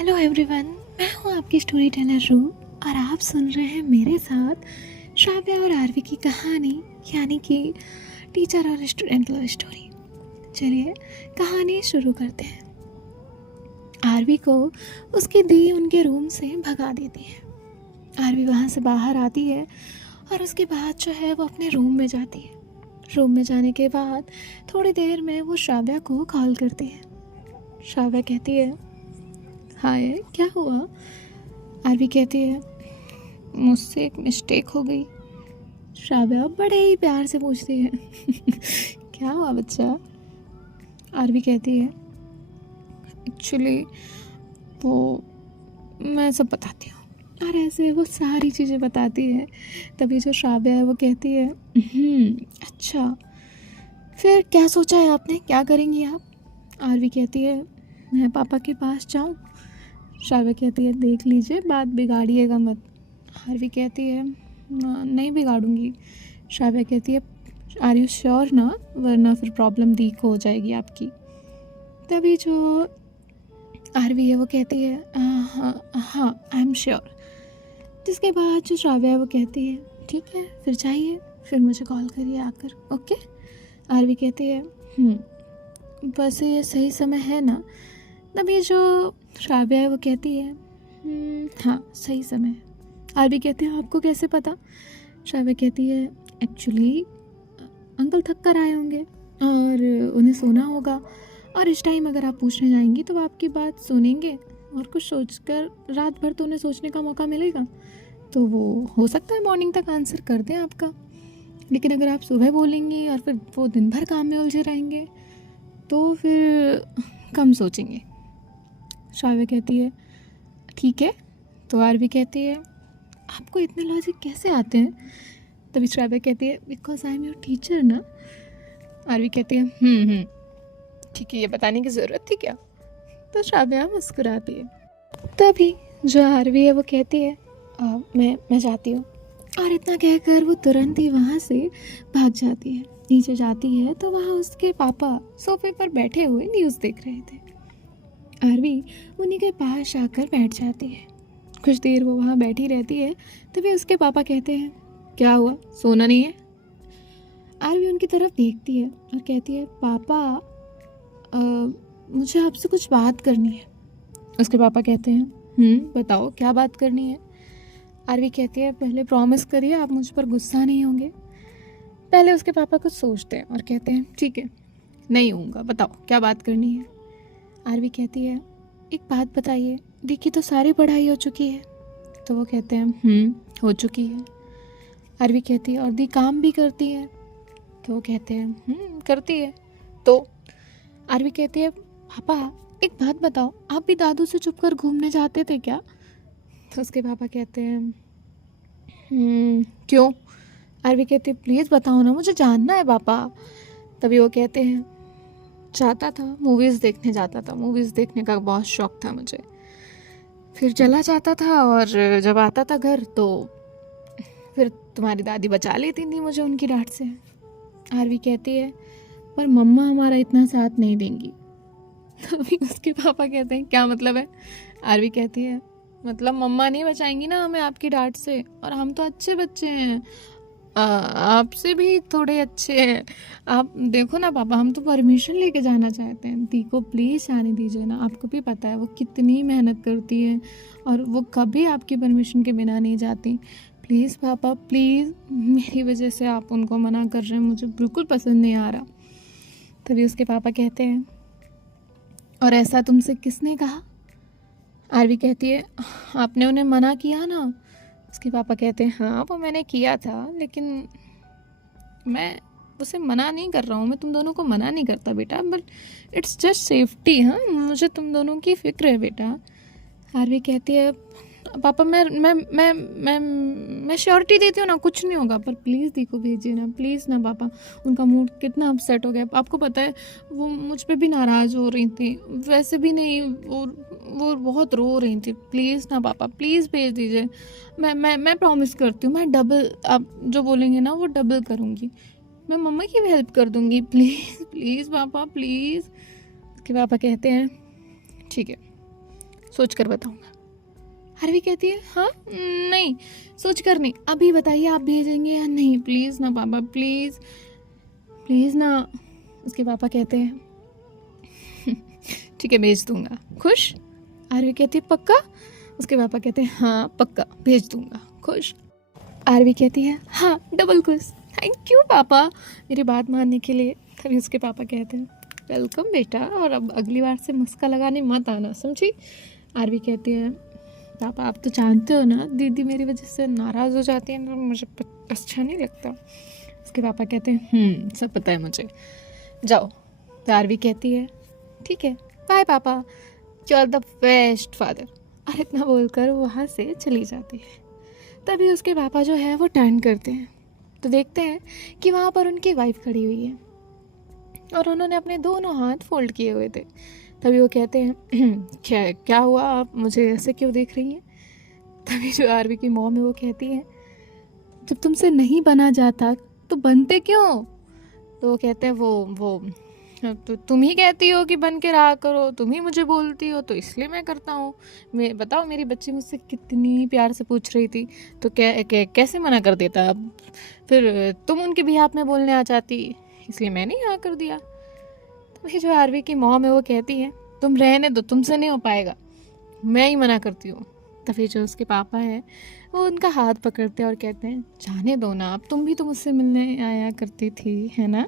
Hello everyone, मैं हूँ आपकी स्टोरी टेलर रू और आप सुन रहे हैं मेरे साथ श्राव्या और आरवी की कहानी, यानी कि टीचर और स्टूडेंट लव स्टोरी। चलिए कहानी शुरू करते हैं। आरवी को उसकी दी उनके रूम से भगा देती है। आरवी वहाँ से बाहर आती है और उसके बाद जो है वो अपने रूम में जाती है। रूम में जाने के बाद थोड़ी देर में वो श्राव्या को कॉल करती है। श्राव्या कहती है, हाय क्या हुआ? आरवी कहती है, मुझसे एक मिस्टेक हो गई। श्राव्या बड़े ही प्यार से पूछती है, क्या हुआ बच्चा? आरवी कहती है, एक्चुअली वो मैं सब बताती हूँ। और ऐसे वो सारी चीज़ें बताती है। तभी जो श्राव्या है वो कहती है, अच्छा फिर क्या सोचा है आपने, क्या करेंगी आप? आरवी कहती है, मैं पापा के पास जाऊँ? श्राव्या कहती है, देख लीजिए बात बिगाड़िएगा मत। आरवी कहती है, नहीं बिगाड़ूंगी। श्राव्या कहती है, आर यू श्योर ना, वरना फिर प्रॉब्लम लीक हो जाएगी आपकी। तभी जो आरवी है वो कहती है, हाँ आई एम श्योर। जिसके बाद जो श्राव्या है वो कहती है, ठीक है फिर जाइए, फिर मुझे कॉल करिए आकर, ओके। आरवी कहती है, बस ये सही समय है ना? तभी जो श्राव्या है वो कहती है, हाँ सही समय है। आरवी कहते हैं, आपको कैसे पता? श्राव्या कहती है, एक्चुअली अंकल थक कर आए होंगे और उन्हें सोना होगा, और इस टाइम अगर आप पूछने जाएंगी तो वो आपकी बात सुनेंगे और कुछ सोचकर रात भर तो उन्हें सोचने का मौका मिलेगा, तो वो हो सकता है मॉर्निंग तक आंसर कर दें आपका। लेकिन अगर आप सुबह बोलेंगी और फिर वो दिन भर काम में उलझे रहेंगे तो फिर कम सोचेंगे। श्राव्या कहती है, ठीक है। तो आरवी कहती है, आपको इतने लॉजिक कैसे आते हैं? तभी श्राव्या कहती है, because I am your teacher ना। आरवी कहती है, ठीक है, ये बताने की ज़रूरत थी क्या? तो श्राव्या मुस्कुराती है। तभी जो आरवी है वो कहती है, मैं जाती हूँ। और इतना कहकर वो तुरंत ही वहाँ से भाग जाती है। नीचे जाती है तो वहाँ उसके पापा सोफे पर बैठे हुए न्यूज़ देख रहे थे। आरवी उन्हीं के पास आकर बैठ जाती है। कुछ देर वो वहाँ बैठी रहती है, तभी उसके पापा कहते हैं, क्या हुआ, सोना नहीं है? आरवी उनकी तरफ देखती है और कहती है, पापा मुझे आपसे कुछ बात करनी है। उसके पापा कहते हैं, बताओ क्या बात करनी है? आरवी कहती है, पहले प्रॉमिस करिए आप मुझ पर गुस्सा नहीं होंगे। पहले उसके पापा कुछ सोचते हैं और कहते हैं, ठीक है नहीं होऊंगा, बताओ क्या बात करनी है? आरवी कहती है, एक बात बताइए, दी की तो सारी पढ़ाई हो चुकी है। तो वो कहते हैं, हो चुकी है। आरवी कहती है, और दी काम भी करती है? तो वो कहते हैं, करती है। तो आरवी कहती है, पापा एक बात बताओ, आप भी दादू से छुपकर घूमने जाते थे क्या? तो उसके पापा कहते हैं, क्यों? आरवी कहती है, प्लीज़ बताओ ना, मुझे जानना है पापा। तभी वो कहते हैं, जाता था, मूवीज़ देखने जाता था, मूवीज़ देखने का बहुत शौक था मुझे। फिर चला जाता था और जब आता था घर तो फिर तुम्हारी दादी बचा लेती थी मुझे उनकी डांट से। आरवी कहती है, पर मम्मा हमारा इतना साथ नहीं देंगी। तभी उसके पापा कहते हैं, क्या मतलब है? आरवी कहती है, मतलब मम्मा नहीं बचाएंगी ना हमें आपकी डांट से, और हम तो अच्छे बच्चे हैं, आपसे भी थोड़े अच्छे हैं। आप देखो ना पापा, हम तो परमिशन लेके जाना चाहते हैं, दी को प्लीज़ जाने दीजिए ना। आपको भी पता है वो कितनी मेहनत करती है और वो कभी आपकी परमिशन के बिना नहीं जाती। प्लीज़ पापा प्लीज़, मेरी वजह से आप उनको मना कर रहे हैं, मुझे बिल्कुल पसंद नहीं आ रहा। तभी उसके पापा कहते हैं, और ऐसा तुमसे किसने कहा? आरवी कहती है, आपने उन्हें मना किया ना? उसके पापा कहते हैं, हाँ वो मैंने किया था, लेकिन मैं उसे मना नहीं कर रहा हूँ, मैं तुम दोनों को मना नहीं करता बेटा, बट इट्स जस्ट सेफ्टी। हाँ मुझे तुम दोनों की फिक्र है बेटा। आरवी कहती है, पापा मैं श्योरिटी देती हूँ ना, कुछ नहीं होगा, पर प्लीज़ दी को भेजिए ना, प्लीज़ ना पापा। उनका मूड कितना अपसेट हो गया, आपको पता है वो मुझ पे भी नाराज़ हो रही थी, वैसे भी नहीं, वो बहुत रो रही थी। प्लीज़ ना पापा, प्लीज़ भेज दीजिए। मैं प्रॉमिस करती हूँ, मैं डबल, आप जो बोलेंगे ना वो डबल करूँगी, मैं मम्मा की भी हेल्प कर दूँगी, प्लीज़ प्लीज़ पापा प्लीज़। उसके पापा कहते हैं, ठीक है सोच कर बताऊँगा। आरवी कहती है हाँ नहीं, सोच कर नहीं, अभी बताइए आप भेजेंगे या नहीं, प्लीज़ ना पापा, प्लीज़ प्लीज़ ना। उसके पापा कहते हैं ठीक है भेज दूंगा। खुश? आरवी कहती है पक्का? उसके पापा कहते हैं हाँ पक्का भेज दूंगा। खुश? आरवी कहती है हाँ डबल खुश, थैंक यू पापा मेरी बात मानने के लिए। तभी उसके पापा कहते हैं वेलकम बेटा, और अब अगली बार से मुस्का लगाने मत आना, समझी? आरवी कहती है पापा आप तो जानते हो ना दीदी मेरी वजह से नाराज़ हो जाती है ना, मुझे अच्छा नहीं लगता। उसके पापा कहते हैं सब पता है मुझे, जाओ। तो आरवी कहती है ठीक है बाय पापा, you are the best father. और इतना बोलकर वो वहाँ से चली जाती है। तभी उसके पापा जो है वो टर्न करते हैं तो देखते हैं कि वहाँ पर उनकी वाइफ खड़ी हुई है और उन्होंने अपने दोनों हाथ फोल्ड किए हुए थे। तभी वो कहते हैं क्या क्या हुआ, आप मुझे ऐसे क्यों देख रही हैं? तभी जो आरवी की मॉम है वो कहती है जब तुमसे नहीं बना जाता तो बनते क्यों? तो वो कहते हैं वो तो तुम ही कहती हो कि बन के रहा करो, तुम ही मुझे बोलती हो तो इसलिए मैं करता हूँ। मैं बताओ मेरी बच्ची मुझसे कितनी प्यार से पूछ रही थी तो कैसे मना कर देता? अब फिर तुम उनके बिहाफ में बोलने आ जाती, इसलिए मैंने यहाँ कर दिया। तो जो आरवी की मॉम है वो कहती है तुम रहने दो, तुमसे नहीं हो पाएगा, मैं ही मना करती हूँ। तभी जो उसके पापा है वो उनका हाथ पकड़ते हैं और कहते हैं जाने दो ना, अब तुम भी तो मुझसे मिलने आया करती थी है ना।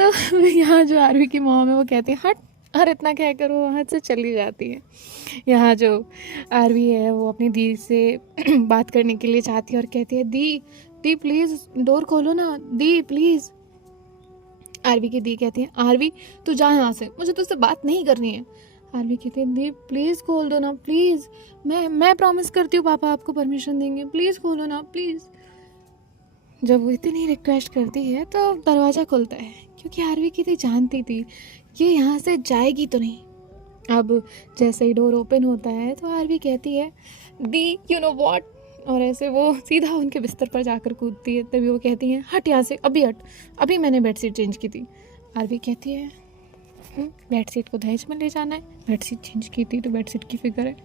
तो यहाँ जो आरवी की मॉम है वो कहती है हट, और इतना कह कर वो वहाँ से चली जाती है। यहाँ जो आरवी है वो अपनी दी से बात करने के लिए चाहती है और कहती है दी दी प्लीज़ डोर खोलो ना, दी प्लीज़। आरवी की दी कहती है आरवी तू जा यहाँ से, मुझे तुझसे बात नहीं करनी है। आरवी कहती है दी प्लीज़ खोल दो ना प्लीज़, मैं प्रॉमिस करती हूँ पापा आपको परमिशन देंगे, प्लीज़ खोलो ना प्लीज़। जब वो इतनी रिक्वेस्ट करती है तो दरवाज़ा खुलता है क्योंकि आरवी की दी जानती थी ये यहाँ से जाएगी तो नहीं। अब जैसे ही डोर ओपन होता है तो आरवी कहती है दी यू नो व्हाट, और ऐसे वो सीधा उनके बिस्तर पर जाकर कूदती है। तभी वो कहती हैं हट यहाँ से, अभी हट, अभी मैंने बेडशीट चेंज की थी। आरवी कहती है बेडशीट को दहेज में ले जाना है, बेडशीट चेंज की थी तो बेडशीट की फिक्र है।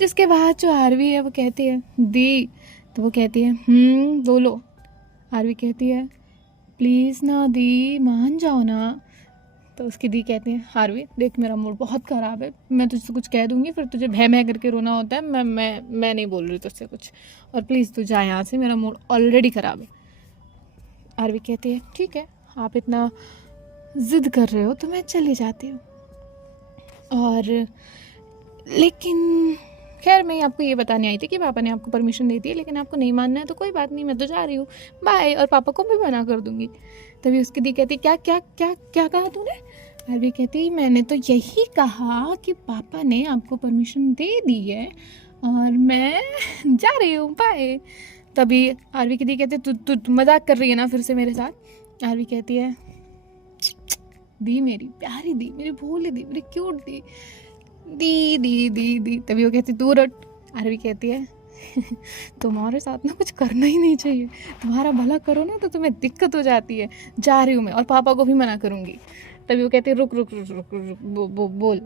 जिसके बाद जो आरवी है वो कहती है दी, तो वो कहती है बोलो। आरवी कहती है प्लीज़ ना दी मान जाओ ना। तो उसकी दी कहती है आरवी देख मेरा मूड बहुत ख़राब है, मैं तुझसे कुछ कह दूँगी फिर तुझे भय भय करके रोना होता है, मैं नहीं बोल रही तुझसे कुछ, और प्लीज़ तू जा यहाँ से, मेरा मूड ऑलरेडी ख़राब है। आरवी कहती है ठीक है आप इतना ज़िद कर रहे हो तो मैं चली जाती हूँ। और लेकिन खैर मैं आपको ये बताने आई थी कि पापा ने आपको परमिशन दे दी है, लेकिन आपको नहीं मानना है तो कोई बात नहीं, मैं तो जा रही हूँ, बाय, और पापा को भी मना कर दूँगी। तभी उसकी दी कहती क्या क्या क्या क्या कहा तूने? आरवी कहती मैंने तो यही कहा कि पापा ने आपको परमिशन दे दी है और मैं जा रही हूँ, बाय। तभी आरवी की दी कहती तू मजाक कर रही है ना फिर से मेरे साथ? आरवी कहती है दी मेरी प्यारी दी, मेरी भोली दी, मेरी क्यूट दी, दी दी दी दी। तभी वो कहती दूर हट। आरवी कहती है तुम्हारे साथ ना कुछ करना ही नहीं चाहिए, तुम्हारा भला करो ना तो तुम्हें दिक्कत हो जाती है, जा रही हूँ मैं और पापा को भी मना करूँगी। तभी वो कहती है रुक रुक रुक रुक रुक बोल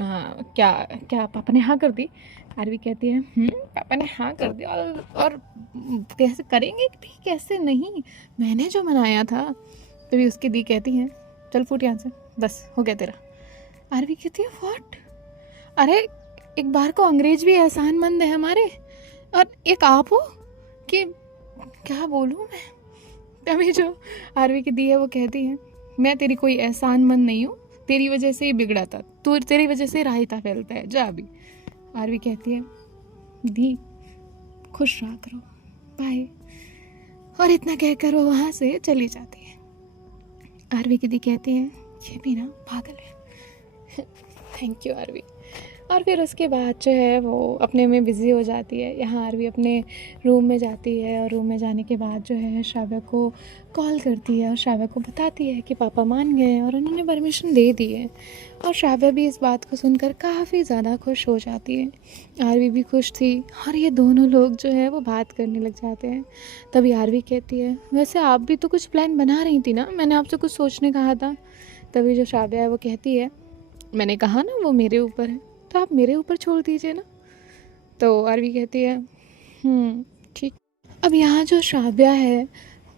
हाँ क्या क्या पापा ने हाँ कर दी? आरवी कहती है पापा ने हाँ कर दी, और कैसे करेंगे भी कैसे नहीं, मैंने जो मनाया था। तभी उसकी दी कहती है चल फूट यहाँ से, बस हो गया तेरा। आरवी कहती है व्हाट, अरे एक बार को अंग्रेज भी एहसानमंद है हमारे और एक आप हो कि क्या बोलूँ मैं। तभी जो आरवी की दी है वो कहती है मैं तेरी कोई एहसानमंद नहीं हूँ, तेरी वजह से ही बिगड़ा था, तू तेरी वजह से रायता फैलता है, जा अभी। आरवी कहती है दी खुश रहा करो, बाय, और इतना कहकर वो वहाँ से चली जाती है। आरवी की दी कहती है ये भी ना पागल है थैंक यू आरवी। और फिर उसके बाद जो है वो अपने में बिज़ी हो जाती है। यहाँ आरवी अपने रूम में जाती है और रूम में जाने के बाद जो है श्राव्या को कॉल करती है और श्राव्या को बताती है कि पापा मान गए और उन्होंने परमिशन दे दी है। और श्राव्या भी इस बात को सुनकर काफ़ी ज़्यादा खुश हो जाती है, आरवी भी खुश थी और ये दोनों लोग जो है वो बात करने लग जाते हैं। तभी आरवी कहती है वैसे आप भी तो कुछ प्लान बना रही थी ना, मैंने आपसे कुछ सोचने कहा था। तभी जो श्राव्या है वो कहती है मैंने कहा ना वो मेरे ऊपर है, तो आप मेरे ऊपर छोड़ दीजिए ना। तो आरवी कहती है ठीक। अब यहाँ जो श्राव्या है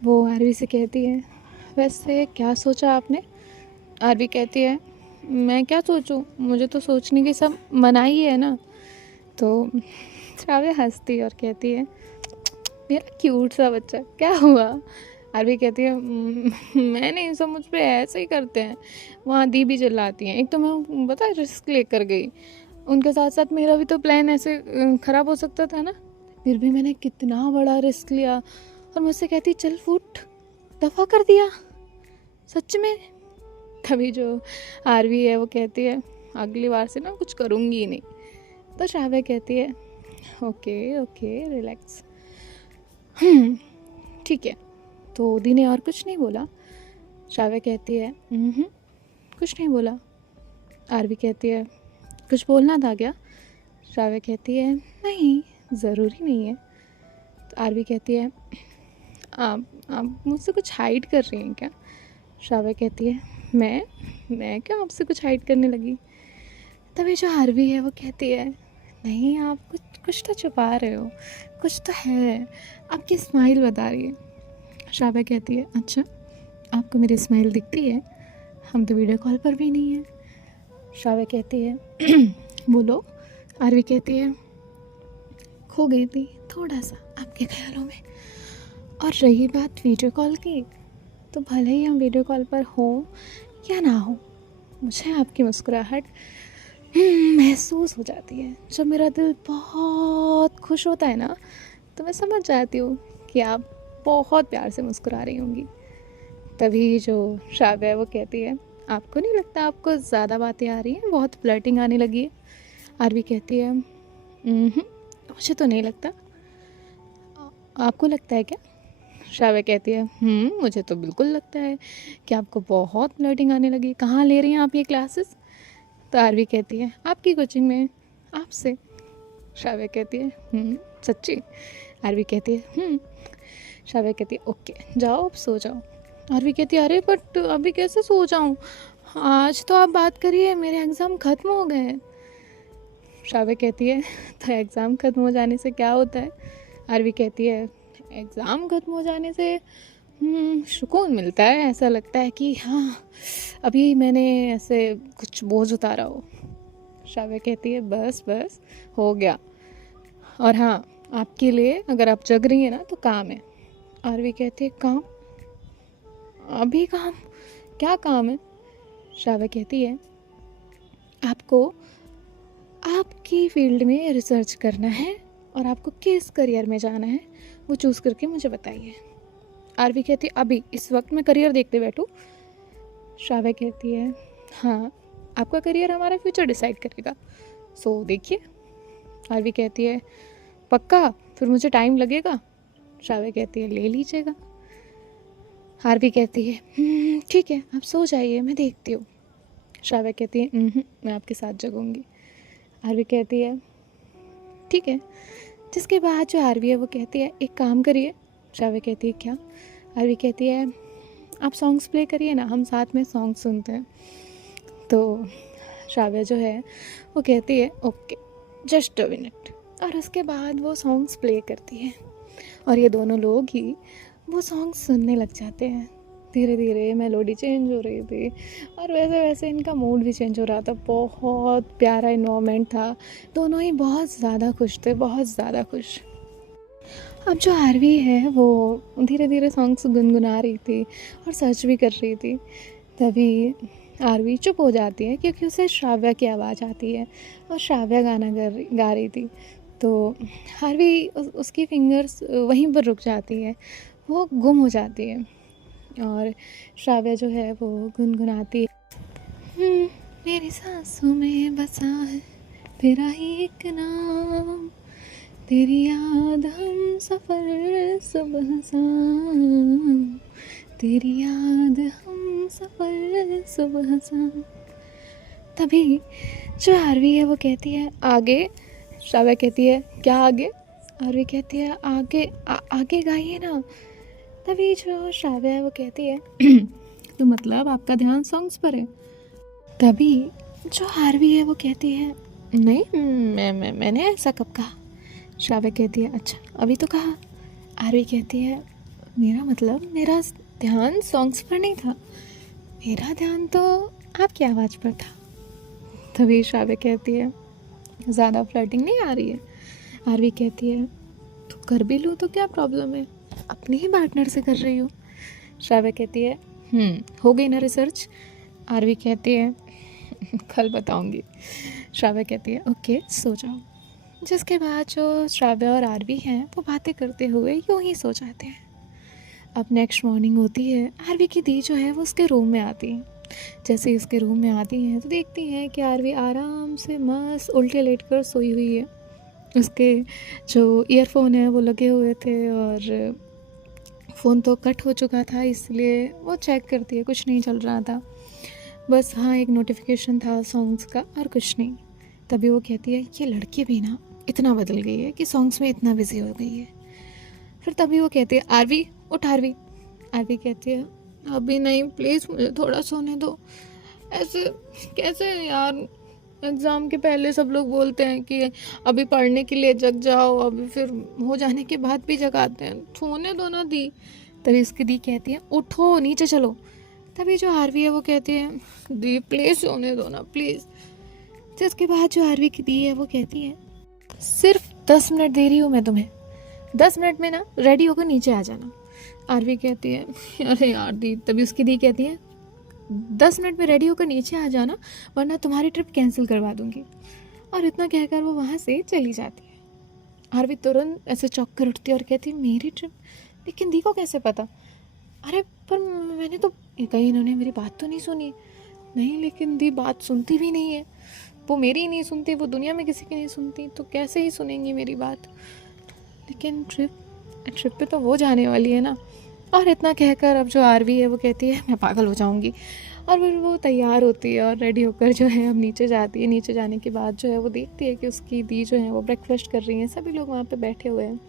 वो आरवी से कहती है, वैसे क्या सोचा आपने? आरवी कहती है, मैं क्या सोचूं, मुझे तो सोचने की सब मनाही है ना। तो श्राव्या हंसती और कहती है, मेरा क्यूट सा बच्चा, क्या हुआ? आरवी कहती है, मैं नहीं, सब मुझ पे ऐसे ही करते हैं। वहाँ दी भी चिल्लाती हैं, एक तो मैं बता रिस्क लेकर गई, उनके साथ साथ मेरा भी तो प्लान ऐसे ख़राब हो सकता था ना। फिर भी मैंने कितना बड़ा रिस्क लिया और मुझसे कहती चल फुट, दफ़ा कर दिया सच में। तभी जो आरवी है वो कहती है, अगली बार से ना कुछ करूँगी ही नहीं। तो श्राव्या कहती है, ओके ओके रिलैक्स, ठीक है। तो दी ने और कुछ नहीं बोला। श्राव्या कहती है, कुछ नहीं बोला। आरवी कहती है, कुछ बोलना था क्या? श्राव्या कहती है, नहीं, ज़रूरी नहीं है। तो आरवी कहती है, आप मुझसे कुछ हाइड कर रही हैं क्या? श्राव्या कहती है, मैं क्या आपसे कुछ हाइड करने लगी? तभी जो आरवी है वो कहती है, नहीं, आप कुछ तो छुपा रहे हो, कुछ तो है, आपकी स्माइल बता रही है। श्राव्या कहती है, अच्छा, आपको मेरी स्माइल दिखती है? हम तो वीडियो कॉल पर भी नहीं हैं। श्राव्या कहती है, बोलो। आरवी कहती है, खो गई थी थोड़ा सा आपके ख्यालों में। और रही बात वीडियो कॉल की, तो भले ही हम वीडियो कॉल पर हो या ना हो, मुझे आपकी मुस्कुराहट महसूस हो जाती है। जब मेरा दिल बहुत खुश होता है ना, तो मैं समझ जाती हूँ कि आप बहुत प्यार से मुस्कुरा रही होंगी। तभी जो श्राव्या है वो कहती है, आपको नहीं लगता आपको ज़्यादा बातें आ रही हैं, बहुत फ्लर्टिंग आने लगी है? आरवी कहती है, मुझे तो नहीं लगता, आपको लगता है क्या? श्राव्या कहती है, मुझे तो बिल्कुल लगता है कि आपको बहुत फ्लर्टिंग आने लगी। कहाँ ले रही हैं आप ये क्लासेस? तो आरवी कहती है, आपकी कोचिंग में, आपसे। श्राव्या कहती है, सच्ची? आरवी कहती है, श्राव्या कहती है, ओके, जाओ अब सो जाओ। आरवी कहती है, अरे बट अभी कैसे सो जाऊँ, आज तो आप बात करिए, मेरे एग्ज़ाम ख़त्म हो गए हैं। श्राव्या कहती है, तो एग्ज़ाम ख़त्म हो जाने से क्या होता है? आरवी कहती है, एग्ज़ाम ख़त्म हो जाने से सुकून मिलता है, ऐसा लगता है कि हाँ, अभी मैंने ऐसे कुछ बोझ उतारा हो। श्राव्या कहती है, बस बस हो गया, और हाँ, आपके लिए अगर आप जग रही हैं ना तो काम है। आरवी कहती है, काम? अभी काम? क्या काम है? श्राव्या कहती है, आपको आपकी फील्ड में रिसर्च करना है और आपको किस करियर में जाना है वो चूज़ करके मुझे बताइए। आरवी कहती है, अभी इस वक्त मैं करियर देखते बैठूं? श्राव्या कहती है, हाँ, आपका करियर हमारा फ्यूचर डिसाइड करेगा, सो देखिए। आरवी कहती है, पक्का? फिर मुझे टाइम लगेगा? श्राव्या कहती है, ले लीजिएगा। आरवी कहती है, ठीक है, आप सो जाइए, मैं देखती हूँ। श्राव्या कहती है, मैं आपके साथ जगूंगी। आरवी कहती है, ठीक है। जिसके बाद जो आरवी है वो कहती है, एक काम करिए। श्राव्या कहती है, क्या? आरवी कहती है, आप सॉन्ग्स प्ले करिए ना, हम साथ में सॉन्ग सुनते हैं। तो श्राव्या जो है वो कहती है, ओके, जस्ट अ मिनट। और उसके बाद वो सॉन्ग्स प्ले करती है और ये दोनों लोग ही वो सॉन्ग सुनने लग जाते हैं। धीरे धीरे मेलोडी चेंज हो रही थी और वैसे वैसे इनका मूड भी चेंज हो रहा था। बहुत प्यारा इन्वायरमेंट था, दोनों ही बहुत ज़्यादा खुश थे, बहुत ज़्यादा खुश। अब जो आरवी है वो धीरे धीरे सॉन्ग्स गुनगुना रही थी और सर्च भी कर रही थी। तभी आरवी चुप हो जाती है क्योंकि उसे श्राव्या की आवाज़ आती है और श्राव्या गाना गा रही थी। तो आरवी उसकी फिंगर्स वहीं पर रुक जाती है, वो गुम हो जाती है और श्राव्या जो है वो गुनगुनाती है, मेरी सांसों में बसा है तेरा ही एक नाम, तेरी याद हम सफ़र सुबह शाम, तेरी याद हम सफ़र सुबह शाम। तभी जो आरवी है वो कहती है, आगे। श्राव्या कहती है, क्या आगे? आरवी कहती है, आगे आगे गाइए ना। तभी जो श्राव्या है वो कहती है, तो मतलब आपका ध्यान सॉन्ग्स पर है? तभी जो आरवी है वो कहती है, नहीं, मैंने ऐसा कब कहा? श्राव्य कहती है अच्छा अभी तो कहा। आरवी कहती है मेरा मतलब मेरा ध्यान सॉन्ग्स पर नहीं था, मेरा ध्यान तो आपकी आवाज़ पर था। तभी श्राव्य कहती है ज़्यादा फ्लर्टिंग नहीं आ रही है? आरवी कहती है तो कर भी लूँ तो क्या प्रॉब्लम है, अपनी ही पार्टनर से कर रही हूँ। श्राव्य कहती है हो गई ना रिसर्च? आरवी कहती है कल बताऊँगी। श्राव्य कहती है ओके सो जाओ। जिसके बाद जो श्राव्य और आरवी हैं वो बातें करते हुए यूं ही सो जाते हैं। अब नेक्स्ट मॉर्निंग होती है, आरवी की दी जो है वो उसके रूम में आती है। जैसे ही उसके रूम में आती हैं तो देखती हैं कि आरवी आराम से मस्त उल्टे लेट कर सोई हुई है। उसके जो ईयरफोन है वो लगे हुए थे और फ़ोन तो कट हो चुका था, इसलिए वो चेक करती है, कुछ नहीं चल रहा था, बस हाँ एक नोटिफिकेशन था सॉन्ग्स का और कुछ नहीं। तभी वो कहती है ये लड़की भी ना इतना बदल गई है कि सॉन्ग्स में इतना बिजी हो गई है। फिर तभी वो कहती है आरवी उठ आरवी। आरवी कहती है अभी नहीं प्लीज़ मुझे थोड़ा सोने दो। ऐसे कैसे यार, एग्ज़ाम के पहले सब लोग बोलते हैं कि अभी पढ़ने के लिए जग जाओ, अभी फिर हो जाने के बाद भी जगाते हैं, सोने दो ना दी। तभी उसकी दी कहती है उठो नीचे चलो। तभी जो आरवी है वो कहती है दी प्लीज़ सोने दो ना प्लीज़। जिसके बाद जो आरवी की दी है वो कहती है सिर्फ 10 मिनट दे रही हूँ मैं तुम्हें, 10 मिनट में ना रेडी होकर नीचे आ जाना। आरवी कहती है अरे यार दी। तभी उसकी दी कहती है 10 मिनट में रेडी होकर नीचे आ जाना वरना तुम्हारी ट्रिप कैंसिल करवा दूंगी। और इतना कहकर वो वहाँ से चली जाती है। आरवी तुरंत ऐसे चौंक कर उठती है और कहती है मेरी ट्रिप, लेकिन दी को कैसे पता? अरे पर मैंने तो कहीं इन्होंने मेरी बात तो नहीं सुनी। नहीं लेकिन दी बात सुनती भी नहीं है, वो मेरी ही नहीं सुनती, वो दुनिया में किसी की नहीं सुनती, तो कैसे ही सुनेंगी मेरी बात? लेकिन ट्रिप पे तो वो जाने वाली है ना। और इतना कहकर अब जो आरवी है वो कहती है मैं पागल हो जाऊंगी। और फिर वो तैयार होती है और रेडी होकर जो है अब नीचे जाती है। नीचे जाने के बाद जो है वो देखती है कि उसकी दी जो है वो ब्रेकफास्ट कर रही हैं, सभी लोग वहाँ पे बैठे हुए हैं।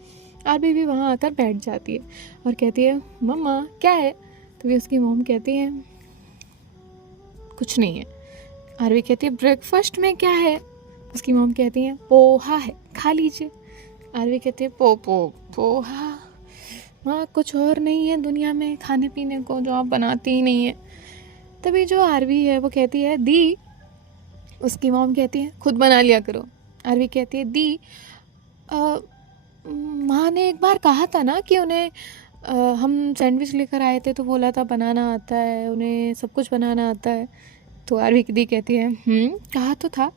आरवी भी वहाँ आकर बैठ जाती है और कहती है मम्मा क्या है? तो भी उसकी मॉम कहती है कुछ नहीं है। आरवी कहती है ब्रेकफास्ट में क्या है? उसकी मॉम कहती है पोहा है, खा लीजिए। आरवी कहती है पोहा? हाँ कुछ और नहीं है दुनिया में खाने पीने को जो आप बनाती ही नहीं है। तभी जो आरवी है वो कहती है दी, उसकी मॉम कहती है खुद बना लिया करो। आरवी कहती है दी माँ ने एक बार कहा था ना कि उन्हें हम सैंडविच लेकर आए थे तो बोला था बनाना आता है, उन्हें सब कुछ बनाना आता है। तो आरवी की दी कहती है कहा तो था।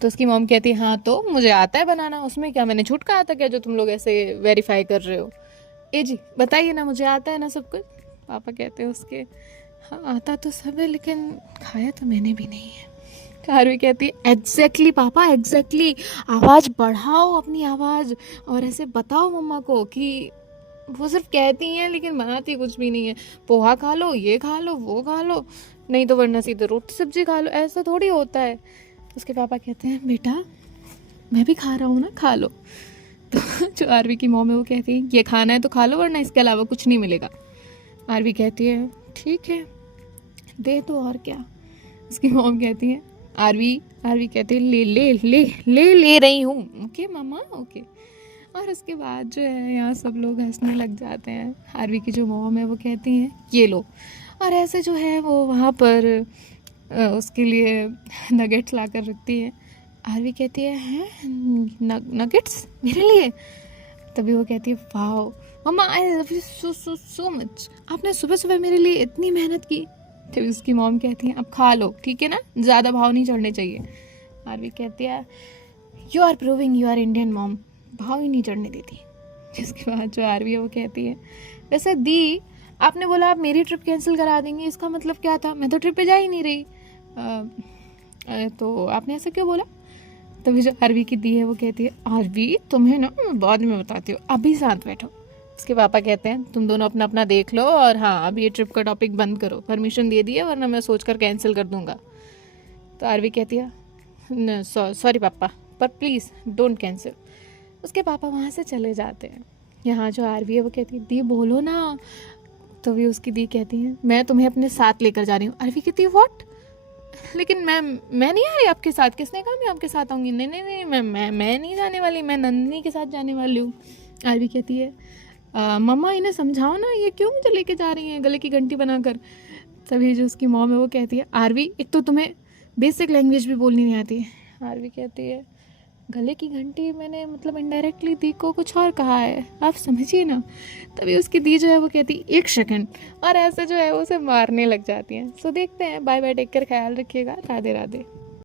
तो उसकी मॉम कहती है हाँ तो मुझे आता है बनाना, उसमें क्या मैंने झूठ कहा था क्या जो तुम लोग ऐसे वेरीफाई कर रहे हो? ए जी बताइए ना, मुझे आता है ना सब कुछ। पापा कहते हैं उसके हाँ आता तो सब है लेकिन खाया तो मैंने भी नहीं है। आरवी कहती है एग्जैक्टली पापा एग्जैक्टली, आवाज़ बढ़ाओ अपनी आवाज़ और ऐसे बताओ मम्मा को कि वो सिर्फ कहती हैं लेकिन बनाती कुछ भी नहीं है। पोहा खा लो, ये खा लो, वो खा लो, नहीं तो वरना सीधे रोटी सब्जी खा लो, ऐसा थोड़ी होता है। उसके पापा कहते हैं बेटा मैं भी खा रहा हूँ ना, खा लो। तो जो आरवी की मॉम है वो कहती है ये खाना है तो खा लो वरना इसके अलावा कुछ नहीं मिलेगा। आरवी कहती है ठीक है दे दो और क्या। उसकी मॉम कहती है आरवी कहती है ले ले ले ले ले रही हूँ। ओके मामा ओके। और उसके बाद जो है यहाँ सब लोग हंसने लग जाते हैं। आरवी की जो मॉम है वो कहती हैं ये लो। और ऐसे जो है वो वहाँ पर उसके लिए नगेट्स ला कर रखती है। आरवी कहती है हैं नगेट्स मेरे लिए? तभी वो कहती है वाओ मम्मा I love you so so so much, आपने सुबह सुबह मेरे लिए इतनी मेहनत की। तभी उसकी मॉम कहती है अब खा लो ठीक है ना, ज़्यादा भाव नहीं चढ़ने चाहिए। आरवी कहती है you are proving you are Indian mom, भाव ही नहीं चढ़ने देती। जिसके बाद जो आरवी है वो कहती है वैसे दी आपने बोला आप मेरी ट्रिप कैंसिल करा देंगे, इसका मतलब क्या था? मैं तो ट्रिप पे जा ही नहीं रही। तो आपने ऐसा क्यों बोला? तभी जो आरवी की दी है वो कहती है आरवी तुम्हें ना मैं बाद में बताती हूँ, अभी साथ बैठो। उसके पापा कहते हैं तुम दोनों अपना अपना देख लो और हाँ अब ये ट्रिप का टॉपिक बंद करो, परमिशन दे दिया वरना मैं सोचकर कैंसिल कर दूंगा। तो आरवी कहती है सॉरी पापा पर प्लीज़ डोंट कैंसिल। उसके पापा वहाँ से चले जाते हैं। यहाँ जो आरवी है वो कहती है दी बोलो ना। तो भी उसकी दी कहती है मैं तुम्हें अपने साथ लेकर जा रही हूँ। आरवी कहती है व्हाट? लेकिन मैं नहीं आ रही आपके साथ। किसने कहा मैं आपके साथ आऊँगी? नहीं नहीं नहीं, मैं नहीं जाने वाली, मैं नंदिनी के साथ जाने वाली हूँ। आरवी कहती है मम्मा इन्हें समझाओ ना, ये क्यों मुझे लेके जा रही हैं गले की घंटी बनाकर। तभी जो उसकी मॉम है वो कहती है आरवी एक तो तुम्हें बेसिक लैंग्वेज भी बोलनी नहीं आती है। आरवी कहती है गले की घंटी मैंने मतलब इनडायरेक्टली दी को कुछ और कहा है, आप समझिए ना। तभी उसकी दी जो है वो कहती 1 सेकंड, और ऐसे जो है उसे मारने लग जाती हैं। सो देखते हैं, बाय बाय, टेक केयर, ख्याल रखिएगा, राधे राधे।